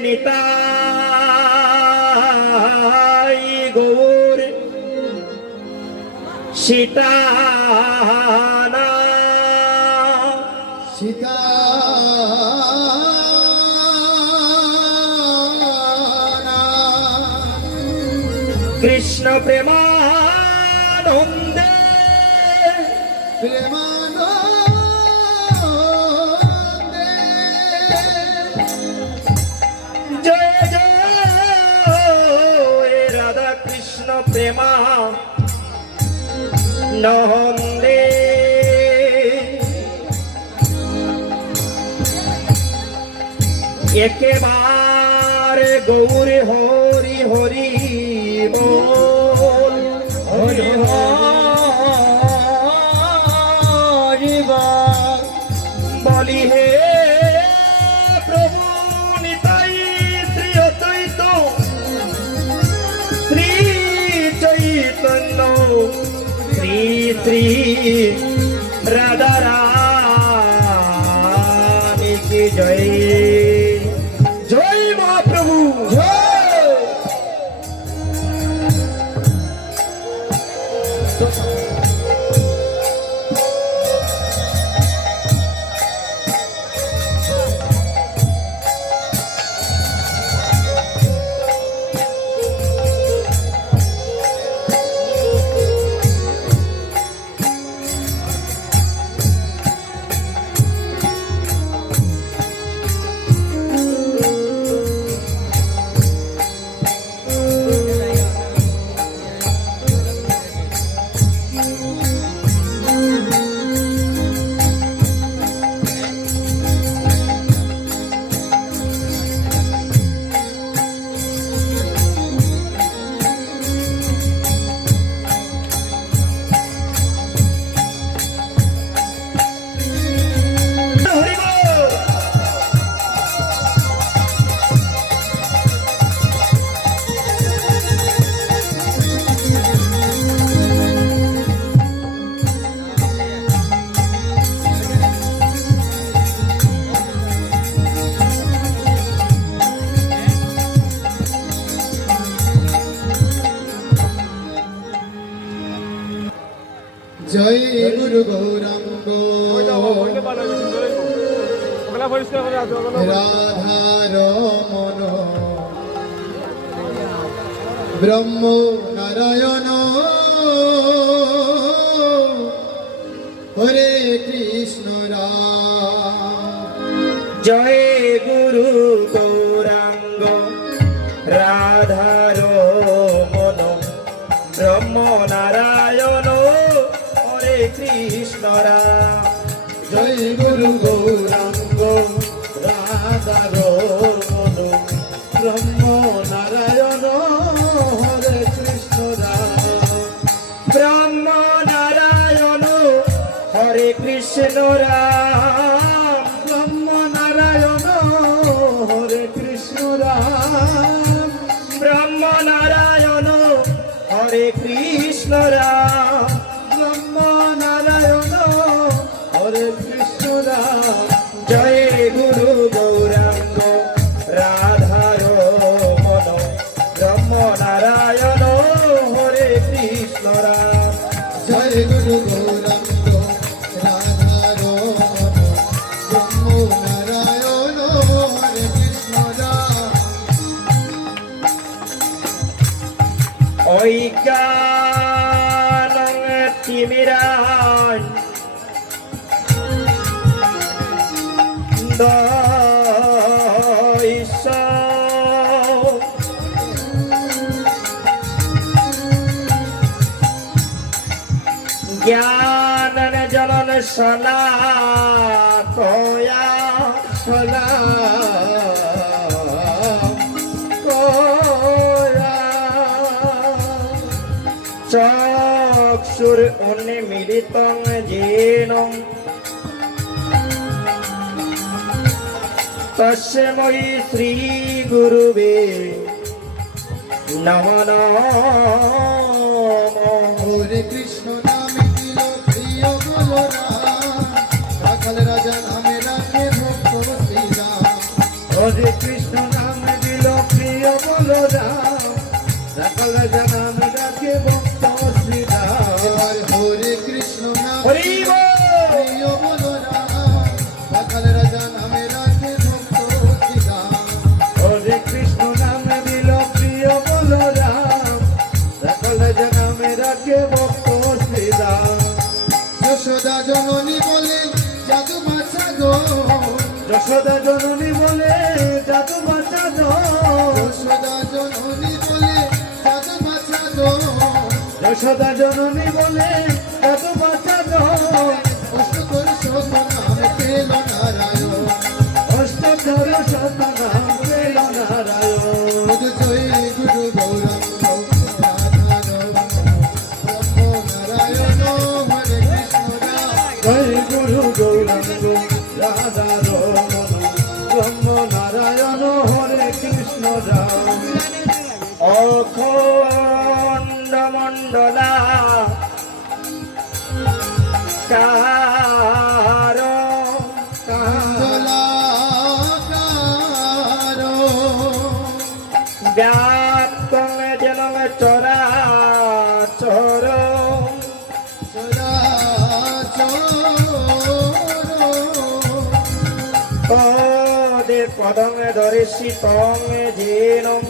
নিতাই গৌর। সীতানা। সীতা। কৃষ্ণ প্রেমানন্দে। প্রেমানন্দে প্রেমা নন্দে। একেবারে গৌরী হরি হরি বল। হরি হরি হরি রাধার মন ব্রহ্ম নারায়ণ হরে কৃষ্ণ রাম জয় গুরু গৌরাঙ্গ উন্মিলিতং যেন তস্मै শ্রী গুরুবে নম হরে কৃষ্ণ নামে দিল প্রিয় রাজা নামে রাখে ভক্ত শ্রীরাম হরে কৃষ্ণ নামে দিল প্রিয় সকল জনম যশোদা জননী বলে জাদু গো যশোদা জননী বলে জাদু গো যশোদা জননী বলে জাদু বাছা গো অষ্টকর শত নাম পেল নারায়ণ। অষ্টকর শত নাম মণ্ডলা কার ব্যাপ্তং যেন চরাচর পদে পদং দর্শিতং যেন তস্मै শ্রী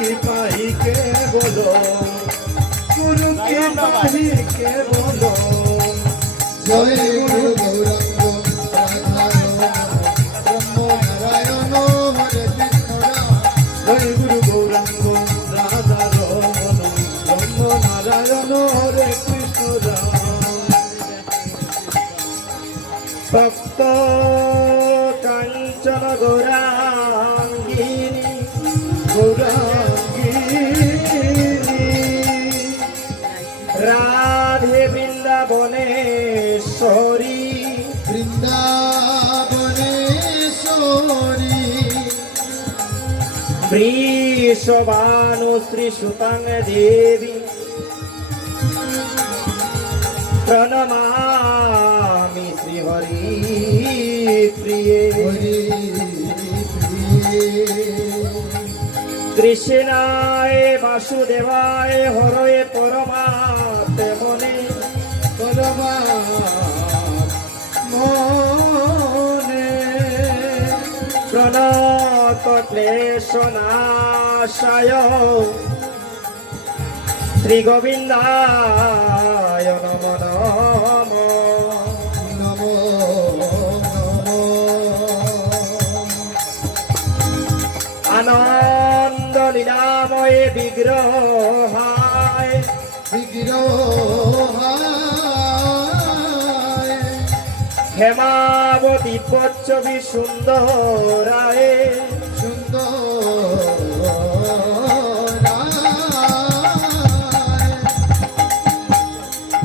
সিপাহীকে বলো গুরু কি কে বলো জয় গুরু রাধে বৃন্দাবনেশ্বরী। বৃন্দাবনেশ্বরী। বৃষবানু শ্রী সুতাং দেবী। প্রণমামি শ্রী হরি প্রিয়ে। কৃষ্ণায় বাসুদেবায় হরয়ে পরমাত্মনে মনে গোবিন্দায় নম নম। নমো আনন্দ লীলাময়ে বিগ্রহায় হেমাবতী পচ্ছবি সুন্দরায়।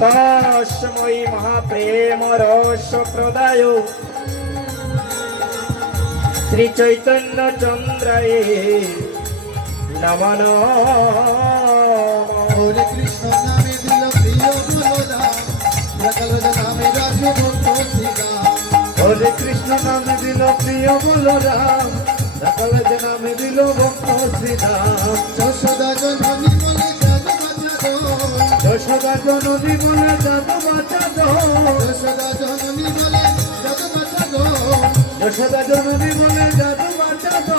তস্মৈ মহাপ্রেম রস প্রদায় শ্রী চৈতন্য চন্দ্রায় নম। হরে কৃষ্ণ। হরে কৃষ্ণ নামে দিল প্রিয় বলরাম। সকল নামে দিল ভক্ত শ্রীরাম। যশোদা জননী বলে জাদু বাঁচাতো। যশোদা জননী বলে জাদু বাঁচাতো। যশোদা জননী বলে জাদু বাঁচাতো। যশোদা জননী বলে জাদু বাঁচাতো।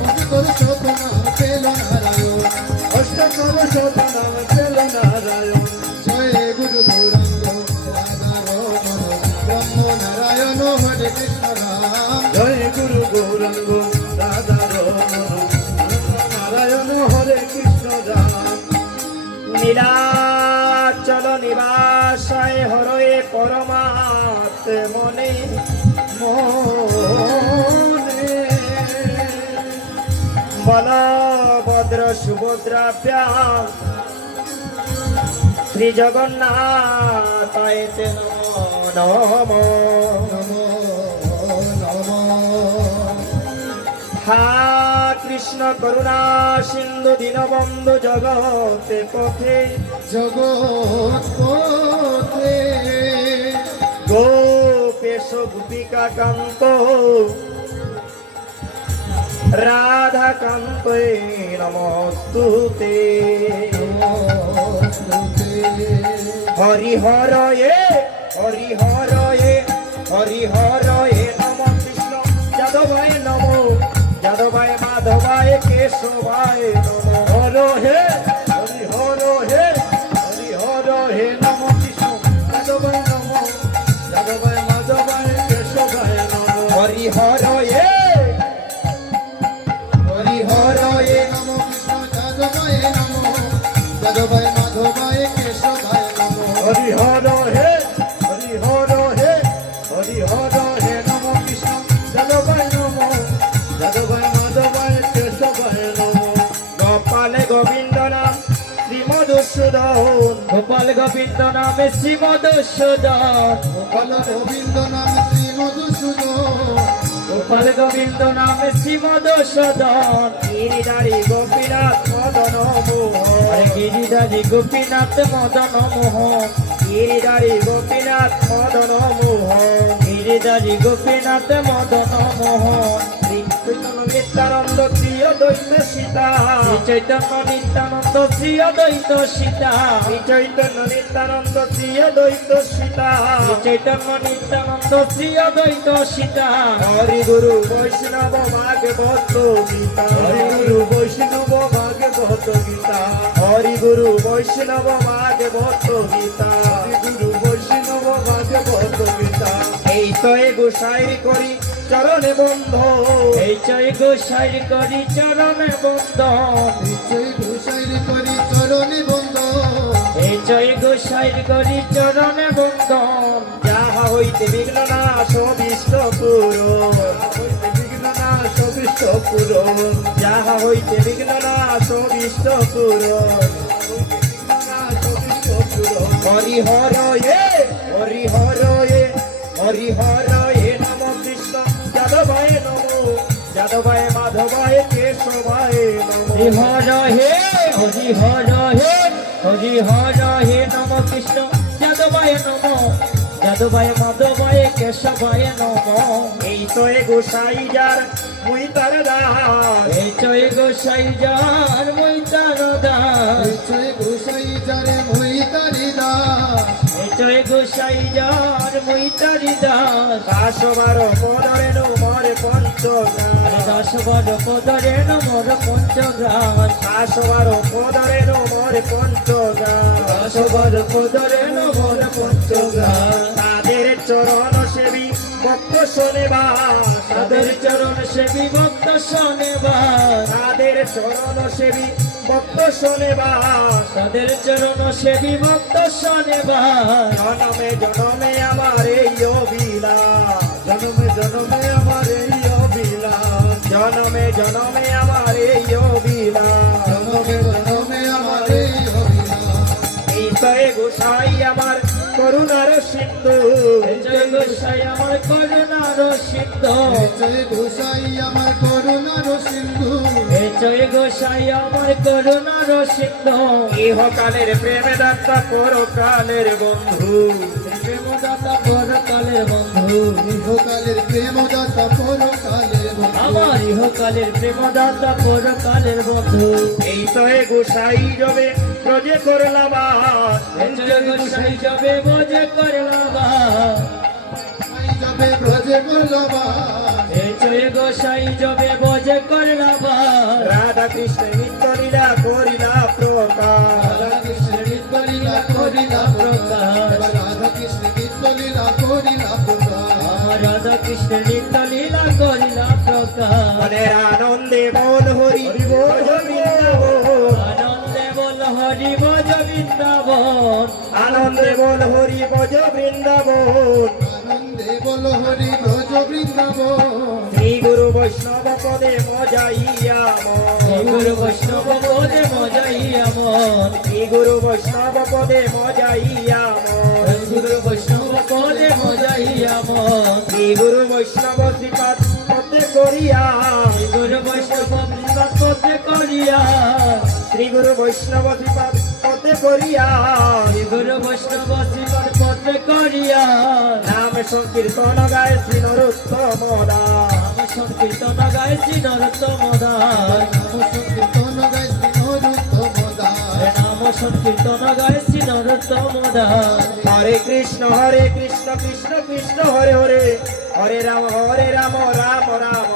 কত করে শত না পেল নারায়ণ। অষ্টকর শত নাম পেল নারায়ণ। হরে কৃষ্ণ রাম। জয় গুরু গৌরাঙ্গ রাধা রমন নারায়ণ হরে কৃষ্ণ রাম। নীলাচল নিবাসায় মনে। নমো। কৃষ্ণ করুণা সিন্ধু দীনবন্ধু জগতে পথে। জগৎ পথে। গোপেশ গোপিকা কান্ত। রাধা কান্ত নমস্তুতে। নমস্তুতে। হরি হর এ হরি হর এ হরি যাদবায় মাধবায় কেশবায় নম। হর হে, হরি হর হে, হরি হর হে নম কৃষ্ণ যাদবায় নম যাদবায় মাধবায় কেশবায় নম। হরি হর এ হরি হর এ নমো কৃষ্ণ যাদবায় নমো যাদবায় মাধবায় কেশবায় নমো। হরি হর গোপাল গোবিন্দ নামে শ্রীমধুসূদন। গোপাল গোবিন্দ নাম শ্রী মধুসূদন গোপাল গোবিন্দ নামে শ্রীমধুসূদন। গিরিধারী গোপীনাথ মদন মোহন। গিরিধারী গোপীনাথ মদন মোহন। গিরিধারী গোপীনাথ মদন মোহন। গিরিধারী গোপীনাথ মদন মোহন। শ্রী নিত্যানন্দ প্রিয় দৈত সীতা। শ্রী চৈতন্য নিত্যানন্দ প্রিয় দৈত সীতা। শ্রী চৈতন্য নিত্যানন্দ প্রিয় দৈত সীতা। শ্রী চৈতন্য নিত্যানন্দ প্রিয় দৈত সীতা। হরি গুরু বৈষ্ণব মাগে ভক্ত গীতা। হরি গুরু বৈষ্ণব মাগে ভক্ত গীতা। হরি গুরু বৈষ্ণব মাগে ভক্ত গীতা। হরি গুরু বৈষ্ণব মাগে ভক্ত গীতা। এই তো এ গোসাই করি। চরণে বন্ধ। এই চৈ গোসাই করি চরণে বন্ধ। নিশ্চয় ঘোষাইর করি চরণে বন্ধ। এই জয় গোসাই করি চরণে বন্দন যাহা হইতে বিঘ্ন না সবিষ্ট পুরো। সবিষ্ট পুরো। যাহা হইতে বিঘ্ন না সবিষ্ট পুরো। হরি হর এ হর হে হরি হর হে হরি হর হে নম কৃষ্ণ। যাদবায় নম যাদবায় মাধবায় কেশবায় নম। এই তো এ গোসাই যার মুই তার দাস। এই তো এ গোসাই যার মুই তার দাস। নিশ্চয় ঘোষাই যারে মই তারি দাস। এই তো এ গোসাই যার মুই তারি দাস। পদরে নো মরে পঞ্চগ্রাম দশ বড় পদরে নো মোর পঞ্চগ্রাম দাস বারো পদরে নো মরে পঞ্চগ্রাম দশ বড় পদরে নো মোর পঞ্চগ্রাম তাদের চরণ সেবী ভক্ত শোনেবা তাদের চরণ সেবী ভক্ত শোনেবা তাদের চরণ সেবী ভক্ত শোনেবা তাদের চরণ সেবী ভক্ত শোনেবা জনমে জনমে আমার এই অবিলাস জনমে জনমে আমার জনমে আমার এই অবিলাস জনমে জনমে আমার এই অভিলাষ তয়ে গোসাই আমার করুণার সিন্ধু জয় গোসাই আমার করুণার সিন্ধু নিশ্চয় ঘোষাই আমার করুণার সিন্ধু জয় গোসাই আমার করুণার সিন্ধু ইহকালের প্রেমে দাতা পরকালের বন্ধু। প্রেমদাতা পরকালের বন্ধু। ইহকালের প্রেমদাতা পরকালের আমার ইহকালের প্রেমদাতা পরকালের বন্ধু এই তয়ে গোসাই জবে প্রজে করলাম গোসাই জবে বজে করলাম যাবে ব্রজে বল্লভা গোসাই জবে বজে করলাম রাধা কৃষ্ণ নিত্য লীলা করিলা প্রকাশ। রাধা কৃষ্ণ নিত্যলীলা করিলা প্রকাশ। রাধা কৃষ্ণ নিত্যলীলা করিলা প্রকাশ। রাধা কৃষ্ণ নিত্য লীলা প্রকাশ আনন্দে বল হরি ভজ আনন্দে বল হরি ভজ বৃন্দাবন। আনন্দে বল হরি ভজ বৃন্দাবন। আনন্দে বল হরি ব্রজ বৃন্দাবন। শ্রী গুরু বৈষ্ণব পদে মজাইয়া মন। গুরু বৈষ্ণব পদে মজাইয়া মন। শ্রী গুরু বৈষ্ণব পদে মজাইয়া মন। গুরু বৈষ্ণব পদে মজাইয়া মন। শ্রী গুরু বৈষ্ণব শ্রীপাদ পদে করিয়া শ্রী গুরু বৈষ্ণব শ্রীপাদ পদে করিয়া শ্রী গুরু বৈষ্ণব শ্রীপাদ পদে করিয়া। নাম সংকীর্তন গায় শ্রী নরোত্তম নাম সংকীর্তন গায় শ্রী নরোত্তম নাম সংকীর্তন গায় শ্রীনরুত্তম দাস নাম সংকীর্তন গায় শ্রী নরোত্তম হরে কৃষ্ণ হরে কৃষ্ণ কৃষ্ণ কৃষ্ণ হরে হরে। হরে রাম হরে রাম রাম রাম।